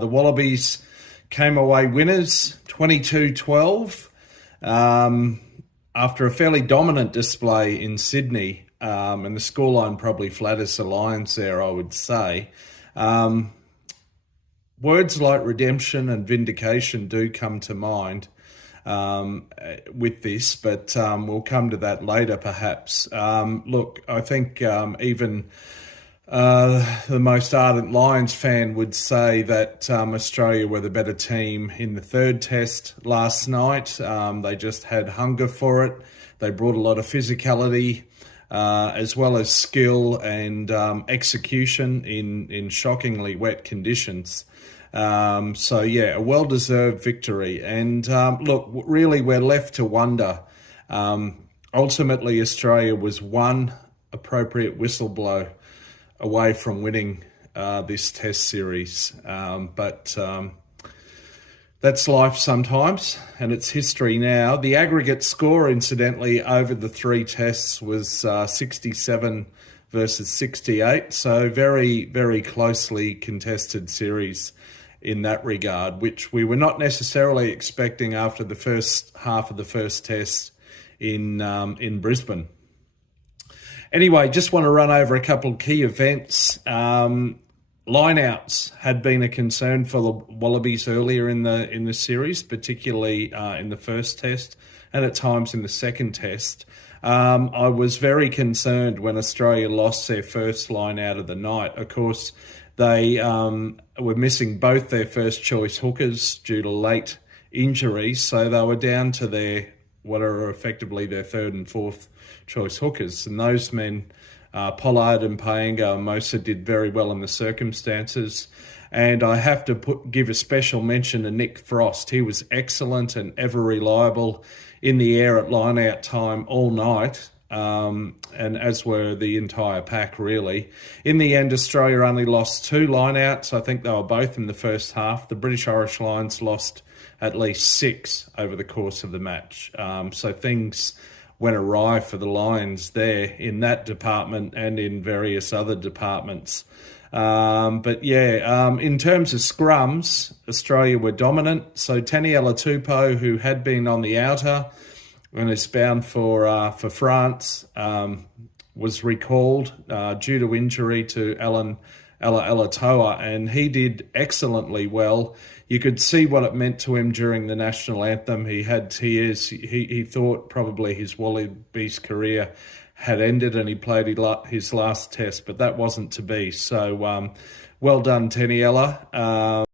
The Wallabies came away winners 22-12 after a fairly dominant display in Sydney, and the scoreline probably flatters the Lions there, I would say. Words like redemption and vindication do come to mind with this, but we'll come to that later perhaps. Look, I think even the most ardent Lions fan would say that Australia were the better team in the third test last night. They just had hunger for it. They brought a lot of physicality as well as skill and execution in shockingly wet conditions. So yeah, a well-deserved victory. And look, really we're left to wonder. Ultimately, Australia was one appropriate whistle blow away from winning this test series. But that's life sometimes, and it's history now. The aggregate score, incidentally, over the three tests was 67 versus 68. So very, very closely contested series in that regard, which we were not necessarily expecting after the first half of the first test in Brisbane. Anyway, just want to run over a couple of key events. Lineouts had been a concern for the Wallabies earlier in the series, particularly in the first test and at times in the second test. I was very concerned when Australia lost their first line out of the night. Of course, they were missing both their first choice hookers due to late injuries, so they were down to what are effectively their third and fourth choice hookers. And those men, Pollard and Paenga and Mosa, did very well in the circumstances. And I have to give a special mention to Nick Frost. He was excellent and ever reliable in the air at line-out time all night, and as were the entire pack, really. In the end, Australia only lost two line-outs. I think they were both in the first half. The British Irish Lions lost at least six over the course of the match. So things went awry for the Lions there in that department and in various other departments. But yeah, in terms of scrums, Australia were dominant. So Taniela Tupou, who had been on the outer and is bound for France, was recalled due to injury to Alan Alatoa, and he did excellently well. You could see what it meant to him during the national anthem. He had tears. He thought probably his Wallabies career had ended and he played his last test, but that wasn't to be. So well done, Taniela.